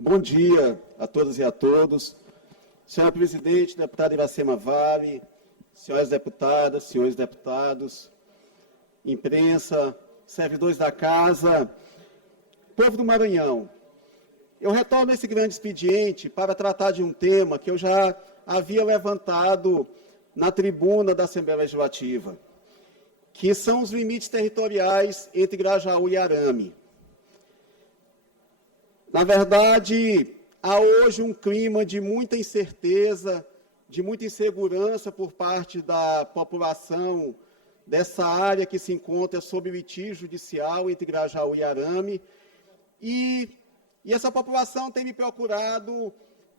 Bom dia a todas e a todos. Senhora Presidente, deputada Iracema Vale, senhoras deputadas, senhores deputados, imprensa, servidores da Casa, povo do Maranhão. Eu retorno esse grande expediente para tratar de um tema que eu já havia levantado na tribuna da Assembleia Legislativa, que são os limites territoriais entre Grajaú e Arame. Na verdade, há hoje um clima de muita incerteza, de muita insegurança por parte da população dessa área que se encontra sob litígio judicial entre Grajaú e Arame, e essa população tem me procurado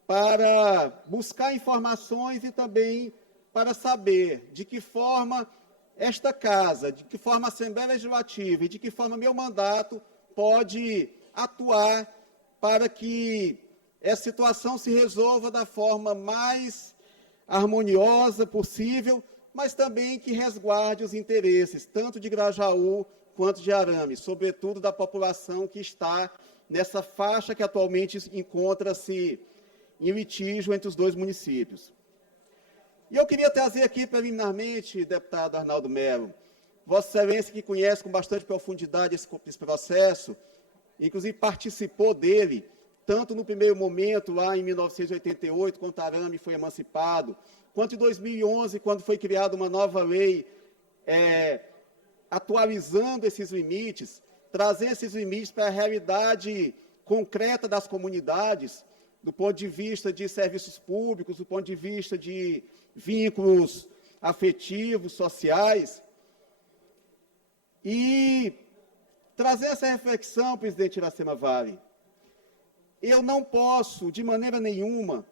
para buscar informações e também para saber de que forma esta Casa, de que forma a Assembleia Legislativa e de que forma meu mandato pode atuar para que essa situação se resolva da forma mais harmoniosa possível, mas também que resguarde os interesses, tanto de Grajaú quanto de Arame, sobretudo da população que está nessa faixa que atualmente encontra-se em litígio entre os dois municípios. E eu queria trazer aqui, preliminarmente, deputado Arnaldo Melo, Vossa Excelência, que conhece com bastante profundidade esse processo, inclusive participou dele, tanto no primeiro momento, lá em 1988, quando Arame foi emancipado, quanto em 2011, quando foi criada uma nova lei, atualizando esses limites, trazendo esses limites para a realidade concreta das comunidades, do ponto de vista de serviços públicos, do ponto de vista de vínculos afetivos, sociais. E trazer essa reflexão, presidente Iracema Vale, eu não posso, de maneira nenhuma,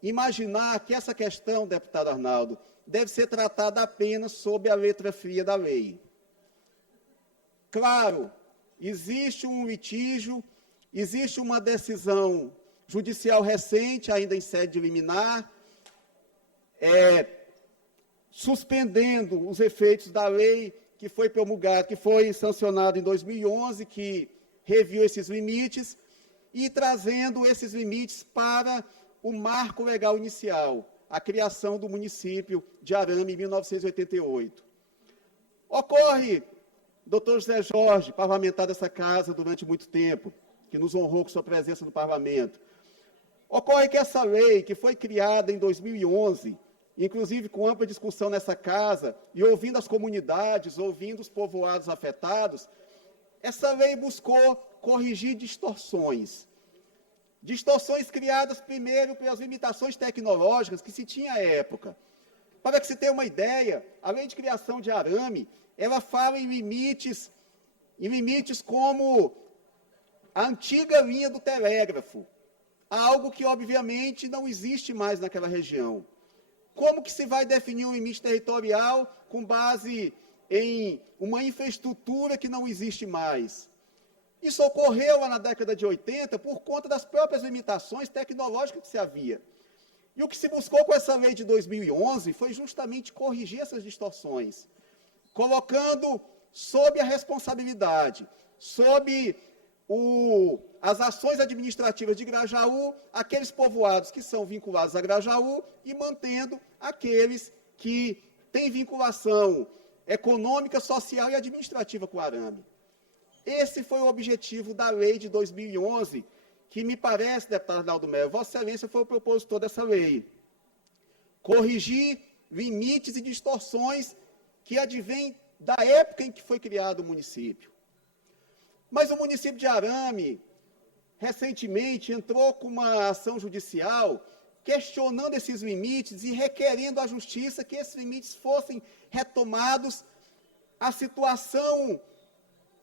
imaginar que essa questão, deputado Arnaldo, deve ser tratada apenas sob a letra fria da lei. Claro, existe um litígio, existe uma decisão judicial recente, ainda em sede liminar, suspendendo os efeitos da lei que foi promulgada, que foi sancionada em 2011, que reviu esses limites, e trazendo esses limites para o marco legal inicial, a criação do município de Arame em 1988. Ocorre, doutor José Jorge, parlamentar dessa Casa durante muito tempo, que nos honrou com sua presença no parlamento, ocorre que essa lei, que foi criada em 2011, inclusive com ampla discussão nessa Casa, e ouvindo as comunidades, ouvindo os povoados afetados, essa lei buscou corrigir distorções criadas primeiro pelas limitações tecnológicas que se tinha à época. Para que se tenha uma ideia, a lei de criação de Arame, ela fala em limites como a antiga linha do telégrafo, algo que, obviamente, não existe mais naquela região. Como que se vai definir um limite territorial com base em uma infraestrutura que não existe mais? Isso ocorreu lá na década de 80 por conta das próprias limitações tecnológicas que se havia. E o que se buscou com essa lei de 2011 foi justamente corrigir essas distorções, colocando sob a responsabilidade, sob as ações administrativas de Grajaú, aqueles povoados que são vinculados a Grajaú e mantendo aqueles que têm vinculação econômica, social e administrativa com Arame. Esse foi o objetivo da lei de 2011, que me parece, deputado Arnaldo Melo, Vossa Excelência foi o propositor dessa lei. Corrigir limites e distorções que advêm da época em que foi criado o município. Mas o município de Arame, recentemente, entrou com uma ação judicial questionando esses limites e requerendo à Justiça que esses limites fossem retomados à situação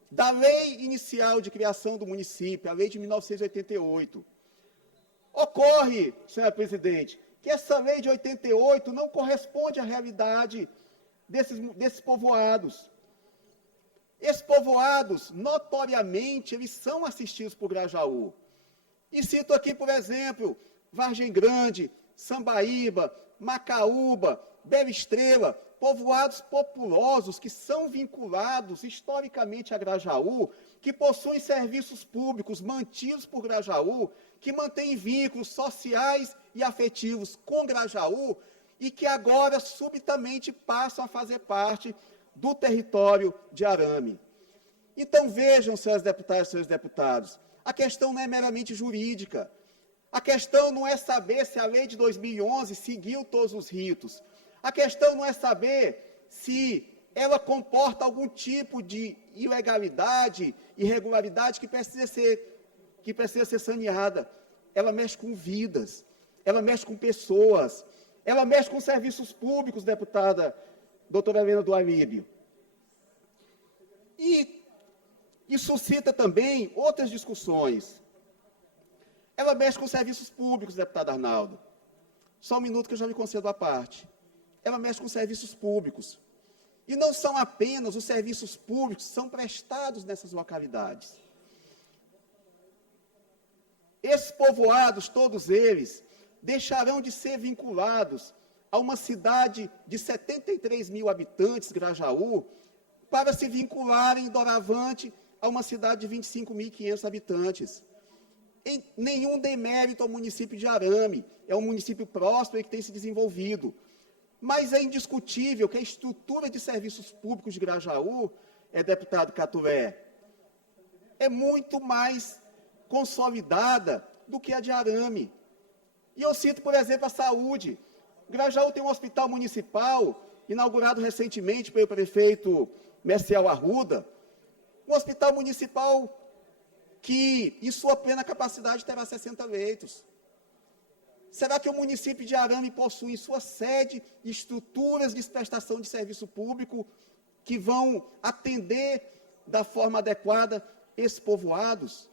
da lei inicial de criação do município, a lei de 1988. Ocorre, senhora presidente, que essa lei de 88 não corresponde à realidade desses povoados. Esses povoados, notoriamente, eles são assistidos por Grajaú. E cito aqui, por exemplo, Vargem Grande, Sambaíba, Macaúba, Bela Estrela, povoados populosos que são vinculados historicamente a Grajaú que possuem serviços públicos mantidos por Grajaú, que mantêm vínculos sociais e afetivos com Grajaú e que agora subitamente passam a fazer parte do território de Arame. Então vejam, senhoras deputadas e senhores deputados, a questão não é meramente jurídica. A questão não é saber se a lei de 2011 seguiu todos os ritos. A questão não é saber se ela comporta algum tipo de ilegalidade, irregularidade que precisa ser saneada. Ela mexe com vidas, ela mexe com pessoas, ela mexe com serviços públicos, deputada doutora Helena do Alíbio. E suscita também outras discussões. Ela mexe com serviços públicos, deputado Arnaldo. Só um minuto que eu já me concedo à parte. Ela mexe com serviços públicos. E não são apenas os serviços públicos que são prestados nessas localidades. Esses povoados, todos eles, deixarão de ser vinculados a uma cidade de 73 mil habitantes, Grajaú, para se vincularem, doravante, a uma cidade de 25.500 habitantes. Em nenhum demérito ao município de Arame, é um município próspero e que tem se desenvolvido. Mas é indiscutível que a estrutura de serviços públicos de Grajaú, deputado Caturé, é muito mais consolidada do que a de Arame. E eu cito, por exemplo, a saúde. Grajaú tem um hospital municipal, inaugurado recentemente pelo prefeito Messiel Arruda, um hospital municipal que, em sua plena capacidade, terá 60 leitos. Será que o município de Arame possui em sua sede estruturas de prestação de serviço público que vão atender da forma adequada esses povoados?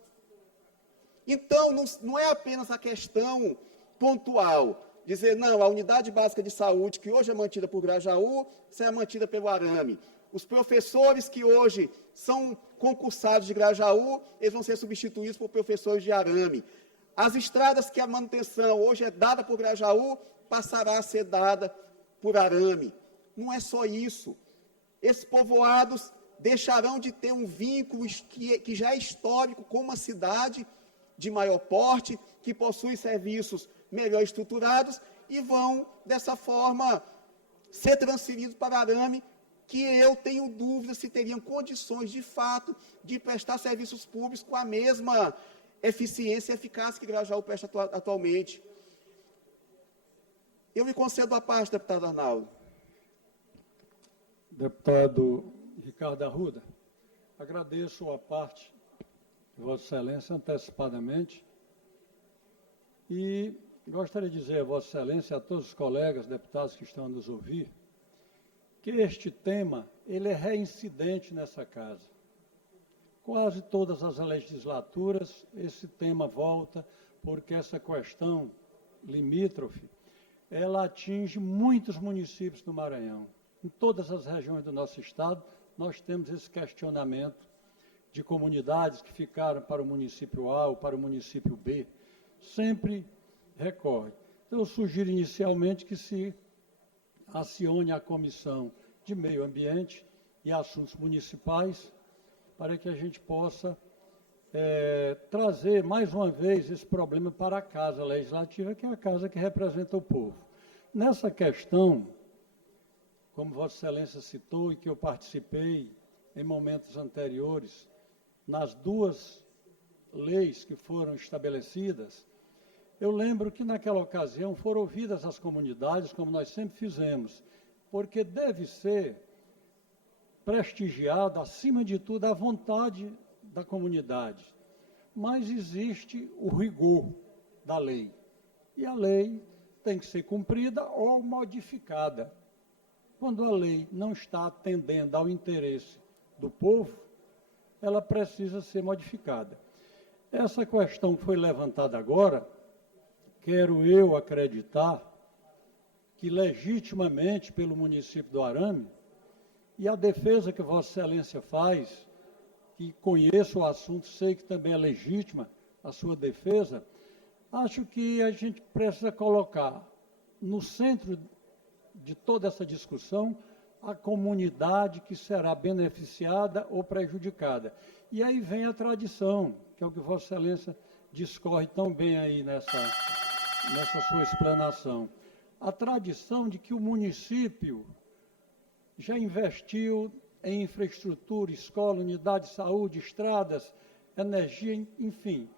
Então, não é apenas a questão pontual, dizer, não, a unidade básica de saúde, que hoje é mantida por Grajaú, será mantida pelo Arame. Os professores que hoje são concursados de Grajaú, eles vão ser substituídos por professores de Arame. As estradas que a manutenção hoje é dada por Grajaú, passará a ser dada por Arame. Não é só isso. Esses povoados deixarão de ter um vínculo que já é histórico com uma cidade de maior porte, que possui serviços melhor estruturados, e vão, dessa forma, ser transferidos para Arame, que eu tenho dúvidas se teriam condições, de fato, de prestar serviços públicos com a mesma eficiência e eficácia que Grajaú presta atualmente. Eu me concedo a parte, deputado Arnaldo. Deputado Ricardo Arruda, agradeço a parte de Vossa Excelência antecipadamente e gostaria de dizer a Vossa Excelência e a todos os colegas deputados que estão a nos ouvir que este tema ele é reincidente nessa casa. Quase todas as legislaturas esse tema volta, porque essa questão limítrofe, ela atinge muitos municípios do Maranhão. Em todas as regiões do nosso estado, nós temos esse questionamento de comunidades que ficaram para o município A ou para o município B. Sempre recorre. Então, eu sugiro inicialmente que se acione a Comissão de Meio Ambiente e Assuntos Municipais para que a gente possa trazer mais uma vez esse problema para a Casa Legislativa, que é a casa que representa o povo. Nessa questão, como Vossa Excelência citou e que eu participei em momentos anteriores, nas duas leis que foram estabelecidas, eu lembro que naquela ocasião foram ouvidas as comunidades, como nós sempre fizemos, porque deve ser prestigiada, acima de tudo, a vontade da comunidade. Mas existe o rigor da lei. E a lei tem que ser cumprida ou modificada. Quando a lei não está atendendo ao interesse do povo, ela precisa ser modificada. Essa questão que foi levantada agora, quero eu acreditar que legitimamente pelo município do Arame, e a defesa que Vossa Excelência faz, que conheço o assunto, sei que também é legítima a sua defesa, acho que a gente precisa colocar no centro de toda essa discussão a comunidade que será beneficiada ou prejudicada. E aí vem a tradição, que é o que Vossa Excelência discorre tão bem aí nessa sua explanação. A tradição de que o município já investiu em infraestrutura, escola, unidade de saúde, estradas, energia, enfim.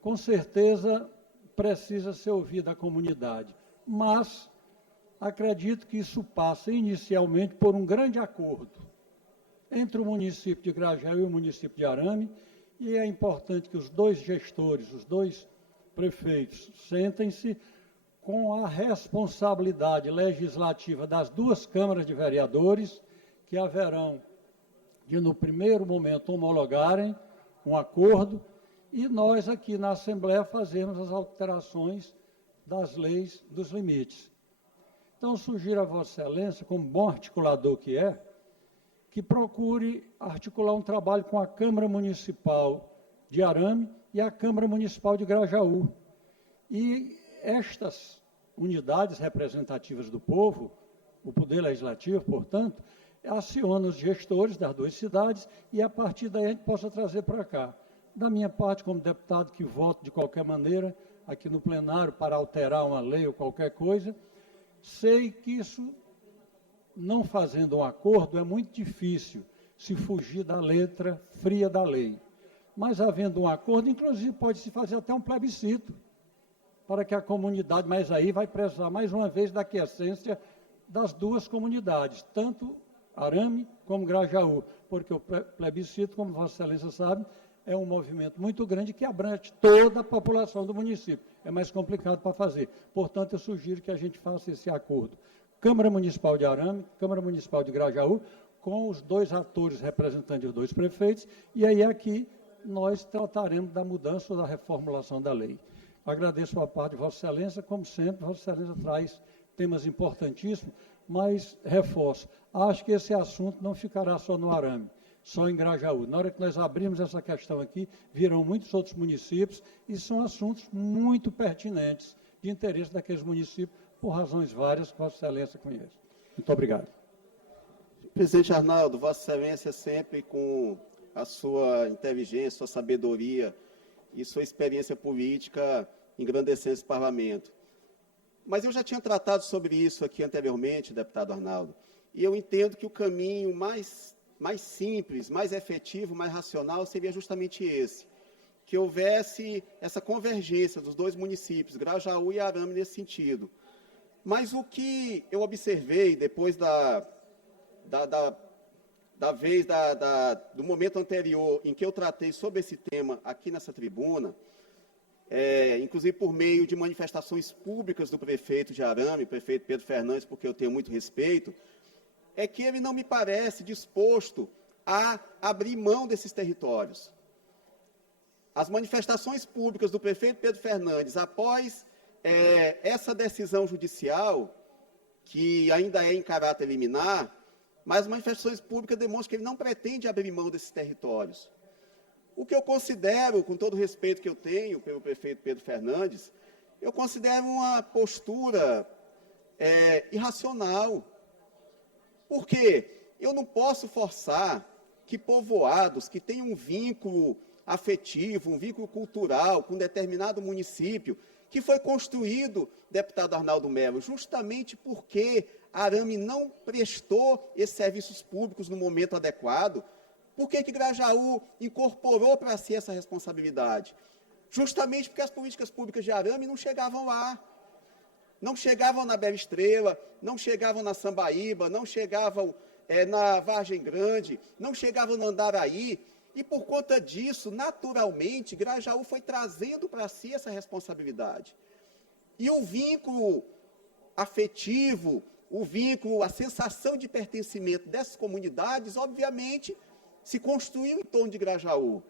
Com certeza precisa ser ouvida a comunidade. Mas acredito que isso passa inicialmente por um grande acordo entre o município de Grajaú e o município de Arame, e é importante que os dois gestores, os dois prefeitos, sentem-se com a responsabilidade legislativa das duas câmaras de vereadores, que haverão de, no primeiro momento, homologarem um acordo, e nós aqui na Assembleia fazemos as alterações das leis dos limites. Então, sugiro a Vossa Excelência, como bom articulador que é, que procure articular um trabalho com a Câmara Municipal de Arame e a Câmara Municipal de Grajaú. E estas unidades representativas do povo, o Poder Legislativo, portanto, aciona os gestores das duas cidades e, a partir daí, a gente possa trazer para cá. Da minha parte, como deputado que voto de qualquer maneira aqui no plenário para alterar uma lei ou qualquer coisa, sei que isso, não fazendo um acordo, é muito difícil se fugir da letra fria da lei. Mas, havendo um acordo, inclusive, pode-se fazer até um plebiscito, para que a comunidade, mas aí vai precisar, mais uma vez, da aquiescência das duas comunidades, tanto Arame como Grajaú, porque o plebiscito, como Vossa Excelência sabe, é um movimento muito grande que abrange toda a população do município. É mais complicado para fazer. Portanto, eu sugiro que a gente faça esse acordo. Câmara Municipal de Arame, Câmara Municipal de Grajaú, com os dois atores representantes dos dois prefeitos, e aí aqui nós trataremos da mudança ou da reformulação da lei. Agradeço a parte de Vossa Excelência, como sempre, Vossa Excelência traz temas importantíssimos, mas reforço, acho que esse assunto não ficará só no Arame, só em Grajaú. Na hora que nós abrimos essa questão aqui, virão muitos outros municípios, e são assuntos muito pertinentes, de interesse daqueles municípios, por razões várias que Vossa Excelência conhece. Muito obrigado. Presidente Arnaldo, Vossa Excelência sempre com a sua inteligência, sua sabedoria e sua experiência política engrandecendo esse parlamento. Mas eu já tinha tratado sobre isso aqui anteriormente, deputado Arnaldo, e eu entendo que o caminho mais simples, mais efetivo, mais racional seria justamente esse, que houvesse essa convergência dos dois municípios, Grajaú e Arame, nesse sentido. Mas o que eu observei depois do momento anterior em que eu tratei sobre esse tema aqui nessa tribuna, inclusive por meio de manifestações públicas do prefeito de Arame, prefeito Pedro Fernandes, porque eu tenho muito respeito, é que ele não me parece disposto a abrir mão desses territórios. As manifestações públicas do prefeito Pedro Fernandes, após essa decisão judicial, que ainda é em caráter liminar, mas as manifestações públicas demonstram que ele não pretende abrir mão desses territórios. O que eu considero, com todo o respeito que eu tenho pelo prefeito Pedro Fernandes, eu considero uma postura irracional. Porque eu não posso forçar que povoados que têm um vínculo afetivo, um vínculo cultural com um determinado município, que foi construído, deputado Arnaldo Melo, justamente porque Arame não prestou esses serviços públicos no momento adequado. Por que Grajaú incorporou para si essa responsabilidade? Justamente porque as políticas públicas de Arame não chegavam lá. Não chegavam na Bela Estrela, não chegavam na Sambaíba, não chegavam na Vargem Grande, não chegavam no Andaraí, e por conta disso, naturalmente, Grajaú foi trazendo para si essa responsabilidade. E o vínculo afetivo, o vínculo, a sensação de pertencimento dessas comunidades, obviamente, se construiu em torno de Grajaú.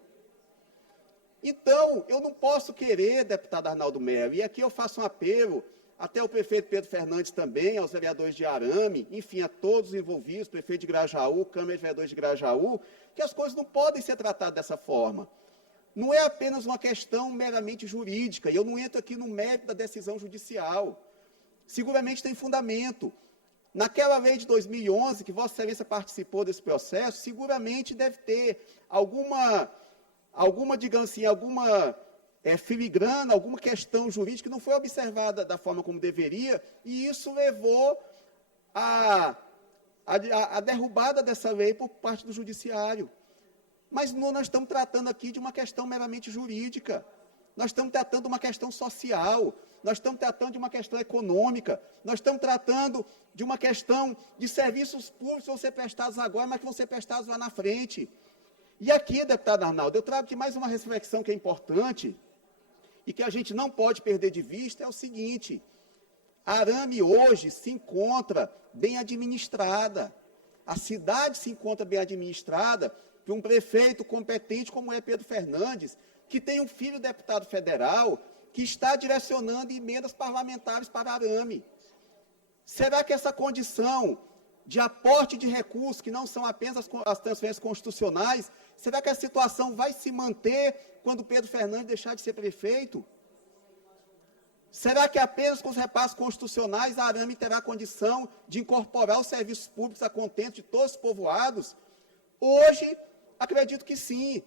Então, eu não posso querer, deputado Arnaldo Melo, e aqui eu faço um apelo, até o prefeito Pedro Fernandes também, aos vereadores de Arame, enfim, a todos os envolvidos, prefeito de Grajaú, Câmara de Vereadores de Grajaú, que as coisas não podem ser tratadas dessa forma. Não é apenas uma questão meramente jurídica, e eu não entro aqui no mérito da decisão judicial. Seguramente tem fundamento. Naquela lei de 2011, que Vossa Excelência participou desse processo, seguramente deve ter alguma digamos assim, alguma filigrana, alguma questão jurídica que não foi observada da forma como deveria, e isso levou à derrubada dessa lei por parte do judiciário. Mas nós estamos tratando aqui de uma questão meramente jurídica. Nós estamos tratando de uma questão social, nós estamos tratando de uma questão econômica, nós estamos tratando de uma questão de serviços públicos que vão ser prestados agora, mas que vão ser prestados lá na frente. E aqui, deputado Arnaldo, eu trago aqui mais uma reflexão que é importante e que a gente não pode perder de vista, é o seguinte: a Arame hoje se encontra bem administrada, a cidade se encontra bem administrada por um prefeito competente como é Pedro Fernandes, que tem um filho deputado federal que está direcionando emendas parlamentares para a Arame. Será que essa condição de aporte de recursos, que não são apenas as transferências constitucionais, será que a situação vai se manter quando Pedro Fernandes deixar de ser prefeito? Será que apenas com os repasses constitucionais a Arame terá condição de incorporar os serviços públicos a contento de todos os povoados? Hoje, acredito que sim,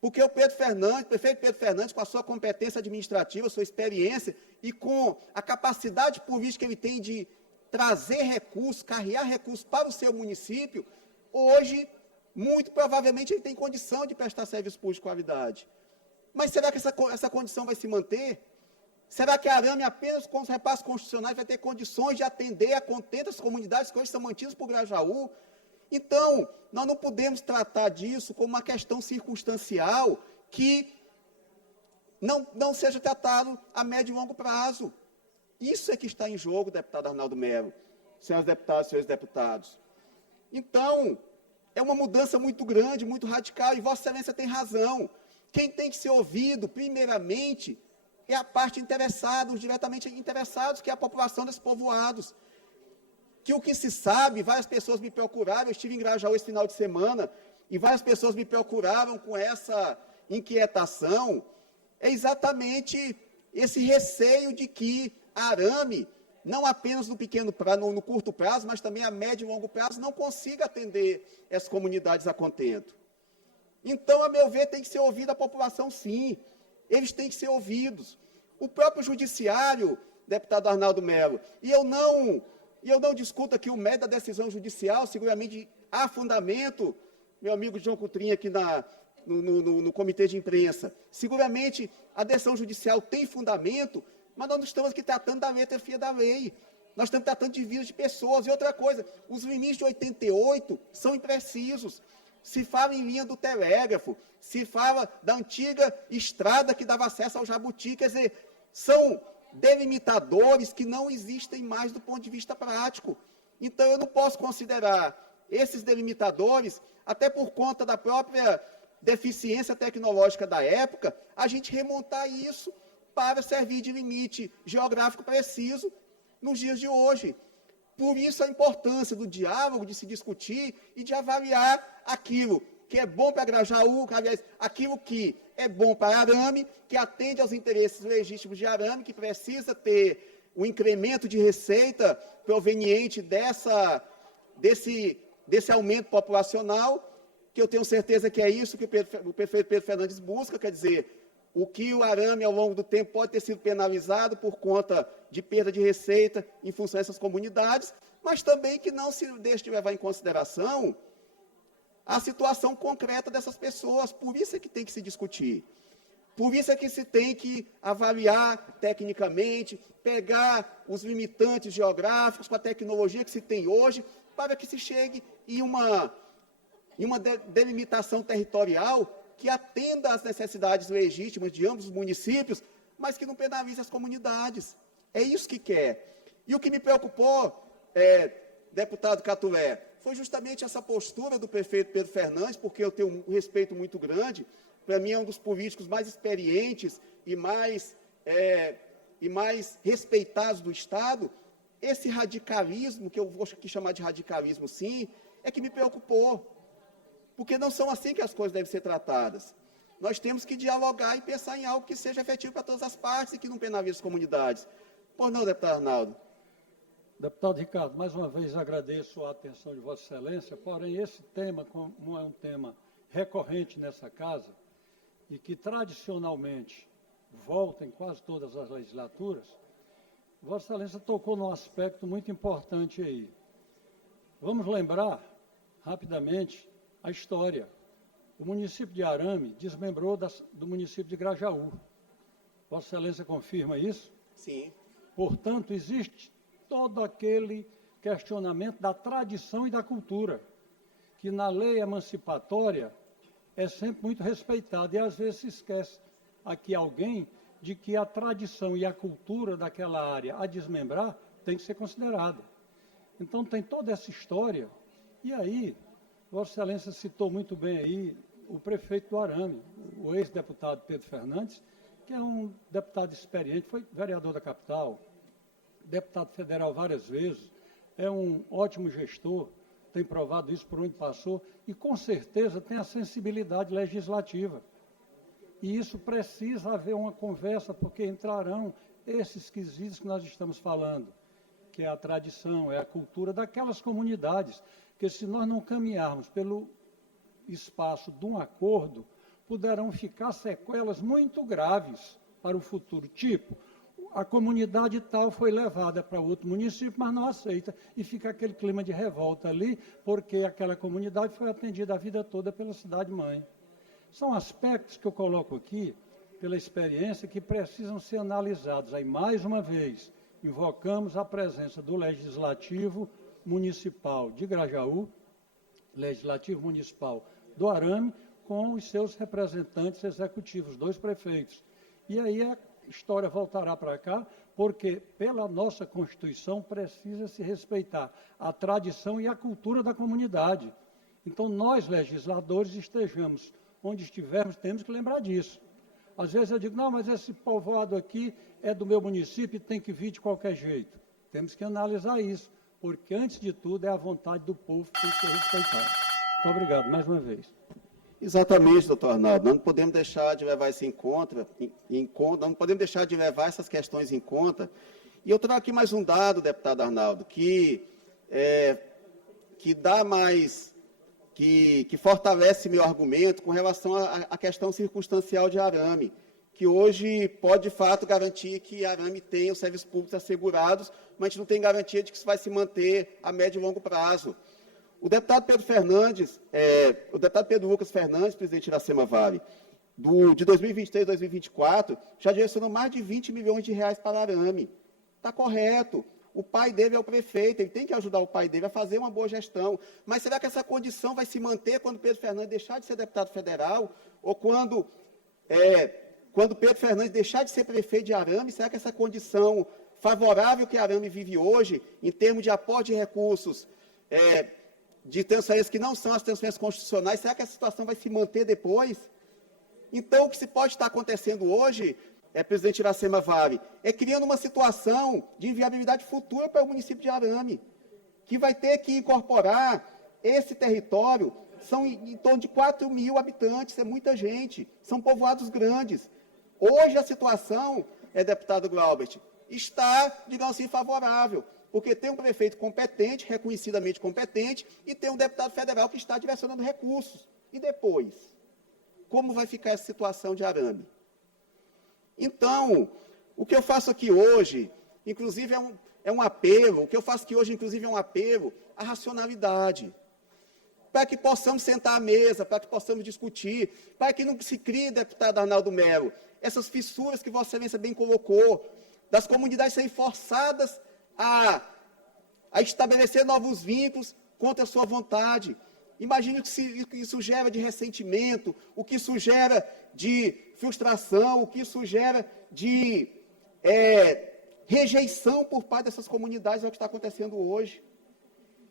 porque o prefeito Pedro Fernandes, com a sua competência administrativa, sua experiência e com a capacidade política que ele tem de trazer recursos, carregar recursos para o seu município, hoje, muito provavelmente, ele tem condição de prestar serviços públicos de qualidade. Mas será que essa condição vai se manter? Será que a Arame, apenas com os repasses constitucionais, vai ter condições de atender a contento as comunidades que hoje são mantidas por Grajaú? Então, nós não podemos tratar disso como uma questão circunstancial que não seja tratado a médio e longo prazo. Isso é que está em jogo, deputado Arnaldo Melo, senhores deputados e senhores deputados. Então, é uma mudança muito grande, muito radical, e Vossa Excelência tem razão. Quem tem que ser ouvido, primeiramente, é a parte interessada, os diretamente interessados, que é a população desses povoados. Que o que se sabe, várias pessoas me procuraram, eu estive em Grajaú esse final de semana, e várias pessoas me procuraram com essa inquietação, é exatamente esse receio de que a Arame, não apenas no curto prazo, mas também a médio e longo prazo, não consiga atender essas comunidades a contento. Então, a meu ver, tem que ser ouvida a população, sim. Eles têm que ser ouvidos. O próprio judiciário, deputado Arnaldo Melo, e eu não discuto aqui o mérito da decisão judicial, seguramente há fundamento, meu amigo João Coutrinho aqui no comitê de imprensa, seguramente a decisão judicial tem fundamento, mas nós não estamos aqui tratando da letra fria da lei, nós estamos tratando de vidas de pessoas. E outra coisa, os limites de 88 são imprecisos. Se fala em linha do telégrafo, se fala da antiga estrada que dava acesso ao Jabuti, quer dizer, são delimitadores que não existem mais do ponto de vista prático. Então, eu não posso considerar esses delimitadores, até por conta da própria deficiência tecnológica da época, a gente remontar isso para servir de limite geográfico preciso nos dias de hoje. Por isso a importância do diálogo, de se discutir e de avaliar aquilo que é bom para Grajaú, aliás, aquilo que é bom para Arame, que atende aos interesses legítimos de Arame, que precisa ter um incremento de receita proveniente desse aumento populacional, que eu tenho certeza que é isso que o prefeito Pedro Fernandes busca, quer dizer, o que o Arame, ao longo do tempo, pode ter sido penalizado por conta de perda de receita em função dessas comunidades, mas também que não se deixe de levar em consideração a situação concreta dessas pessoas. Por isso é que tem que se discutir. Por isso é que se tem que avaliar tecnicamente, pegar os limitantes geográficos com a tecnologia que se tem hoje, para que se chegue em uma delimitação territorial que atenda às necessidades legítimas de ambos os municípios, mas que não penalize as comunidades. É isso que quer. E o que me preocupou, deputado Catulé, foi justamente essa postura do prefeito Pedro Fernandes, porque eu tenho um respeito muito grande, para mim é um dos políticos mais experientes e mais respeitados do Estado. Esse radicalismo, que eu vou aqui chamar de radicalismo sim, é que me preocupou. Porque não são assim que as coisas devem ser tratadas. Nós temos que dialogar e pensar em algo que seja efetivo para todas as partes e que não penalize as comunidades. Pois não, deputado Arnaldo? Deputado Ricardo, mais uma vez agradeço a atenção de Vossa Excelência, porém esse tema, como é um tema recorrente nessa casa e que tradicionalmente volta em quase todas as legislaturas, Vossa Excelência tocou num aspecto muito importante aí. Vamos lembrar, rapidamente, a história. O município de Arame desmembrou do município de Grajaú. Vossa Excelência confirma isso? Sim. Portanto, existe todo aquele questionamento da tradição e da cultura, que na lei emancipatória é sempre muito respeitado, e às vezes se esquece aqui alguém de que a tradição e a cultura daquela área a desmembrar tem que ser considerada. Então tem toda essa história, e aí, Vossa Excelência citou muito bem aí o prefeito do Arame, o ex-deputado Pedro Fernandes, que é um deputado experiente, foi vereador da capital, deputado federal várias vezes, é um ótimo gestor, tem provado isso por onde passou, e com certeza tem a sensibilidade legislativa. E isso precisa haver uma conversa, porque entrarão esses quesitos que nós estamos falando, que é a tradição, é a cultura daquelas comunidades, que se nós não caminharmos pelo espaço de um acordo, poderão ficar sequelas muito graves para o futuro, tipo, a comunidade tal foi levada para outro município, mas não aceita, e fica aquele clima de revolta ali, porque aquela comunidade foi atendida a vida toda pela cidade-mãe. São aspectos que eu coloco aqui, pela experiência, que precisam ser analisados. Aí, mais uma vez, invocamos a presença do Legislativo Municipal de Grajaú, Legislativo Municipal do Arame, com os seus representantes executivos, 2 prefeitos. E aí a história voltará para cá, porque pela nossa Constituição precisa se respeitar a tradição e a cultura da comunidade. Então nós, legisladores, estejamos onde estivermos, temos que lembrar disso. Às vezes eu digo, não, mas esse povoado aqui é do meu município e tem que vir de qualquer jeito. Temos que analisar isso, porque antes de tudo é a vontade do povo que tem que ser respeitada. Muito obrigado, mais uma vez. Exatamente, doutor Arnaldo. Nós não podemos deixar de levar isso não podemos deixar de levar essas questões em conta. E eu trago aqui mais um dado, deputado Arnaldo, que dá mais, que fortalece meu argumento com relação à questão circunstancial de Arame, que hoje pode, de fato, garantir que Arame tenha os serviços públicos assegurados, mas a gente não tem garantia de que isso vai se manter a médio e longo prazo. O deputado Pedro Lucas Fernandes, presidente de Iracema Vale, de 2023 a 2024, já direcionou mais de 20 milhões de reais para Arame. Está correto. O pai dele é o prefeito, ele tem que ajudar o pai dele a fazer uma boa gestão. Mas será que essa condição vai se manter quando Pedro Fernandes deixar de ser deputado federal? Ou quando Pedro Fernandes deixar de ser prefeito de Arame? Será que essa condição favorável que Arame vive hoje, em termos de aporte de recursos, de transferências que não são as transferências constitucionais, será que essa situação vai se manter depois? Então, o que se pode estar acontecendo hoje, presidente Iracema Vale, é criando uma situação de inviabilidade futura para o município de Arame, que vai ter que incorporar esse território, são em torno de 4 mil habitantes, é muita gente, são povoados grandes. Hoje a situação, deputado Glaubert, está, digamos assim, favorável, porque tem um prefeito competente, reconhecidamente competente, e tem um deputado federal que está direcionando recursos. E depois? Como vai ficar essa situação de Arame? Então, o que eu faço aqui hoje, inclusive, é um apelo, à racionalidade, para que possamos sentar à mesa, para que possamos discutir, para que não se crie, deputado Arnaldo Melo, essas fissuras que Vossa Excelência bem colocou, das comunidades serem forçadas a estabelecer novos vínculos contra a sua vontade. Imagine o que isso gera de ressentimento, o que isso gera de frustração, o que isso gera de rejeição por parte dessas comunidades, é o que está acontecendo hoje.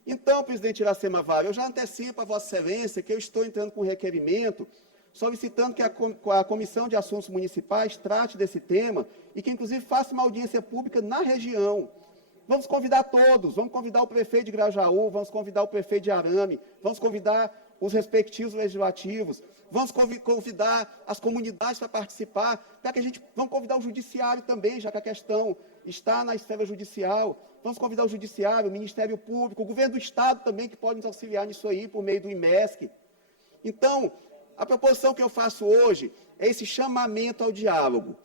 Então, presidente Iracema Vale, eu já antecipo a Vossa Excelência que eu estou entrando com um requerimento solicitando que a Comissão de Assuntos Municipais trate desse tema e que, inclusive, faça uma audiência pública na região. Vamos convidar todos, vamos convidar o prefeito de Grajaú, vamos convidar o prefeito de Arame, vamos convidar os respectivos legislativos, vamos convidar as comunidades para participar, para que vamos convidar o judiciário também, já que a questão está na esfera judicial, vamos convidar o judiciário, o Ministério Público, o governo do Estado também, que pode nos auxiliar nisso aí, por meio do IMESC. Então, a proposição que eu faço hoje é esse chamamento ao diálogo.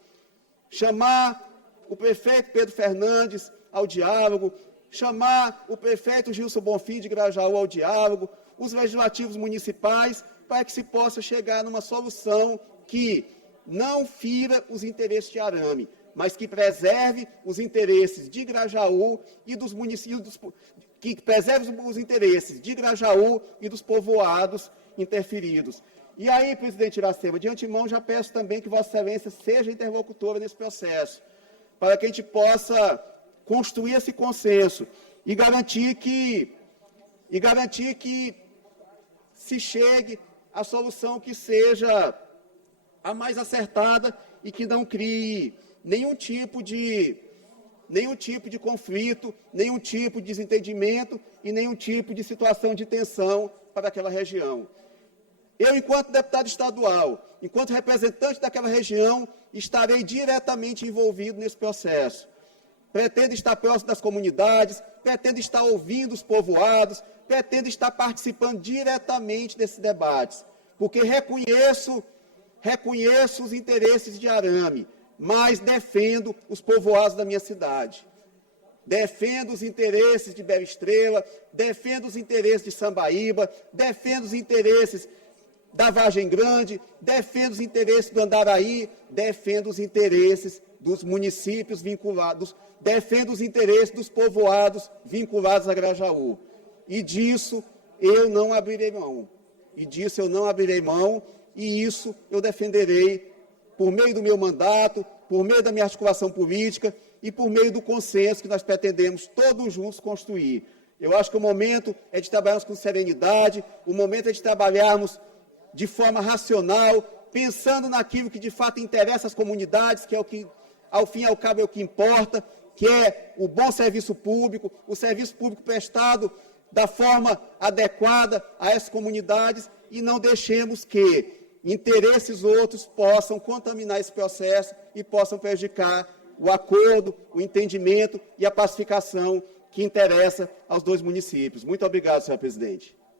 Chamar o prefeito Pedro Fernandes ao diálogo, chamar o prefeito Gilson Bonfim de Grajaú ao diálogo, os legislativos municipais, para que se possa chegar numa solução que não fira os interesses de Arame, mas que preserve os interesses de Grajaú e dos municípios, que preserve os interesses de Grajaú e dos povoados interferidos. E aí, presidente Iracema, de antemão já peço também que Vossa Excelência seja interlocutora nesse processo, para que a gente possa construir esse consenso e garantir que se chegue à solução que seja a mais acertada e que não crie nenhum tipo de conflito, nenhum tipo de desentendimento e nenhum tipo de situação de tensão para aquela região. Eu, enquanto deputado estadual, enquanto representante daquela região, estarei diretamente envolvido nesse processo. Pretendo estar próximo das comunidades, pretendo estar ouvindo os povoados, pretendo estar participando diretamente desses debates, porque reconheço os interesses de Arame, mas defendo os povoados da minha cidade. Defendo os interesses de Bela Estrela, defendo os interesses de Sambaíba, defendo os interesses da Vargem Grande, defendo os interesses do Andaraí, defendo os interesses dos municípios vinculados, defendo os interesses dos povoados vinculados a Grajaú. E disso eu não abrirei mão. E isso eu defenderei por meio do meu mandato, por meio da minha articulação política e por meio do consenso que nós pretendemos todos juntos construir. Eu acho que o momento é de trabalharmos com serenidade, o momento é de trabalharmos de forma racional, pensando naquilo que de fato interessa às comunidades, que é o que, ao fim e ao cabo, é o que importa, que é o bom serviço público, o serviço público prestado da forma adequada a essas comunidades, e não deixemos que interesses outros possam contaminar esse processo e possam prejudicar o acordo, o entendimento e a pacificação que interessa aos dois municípios. Muito obrigado, senhor presidente.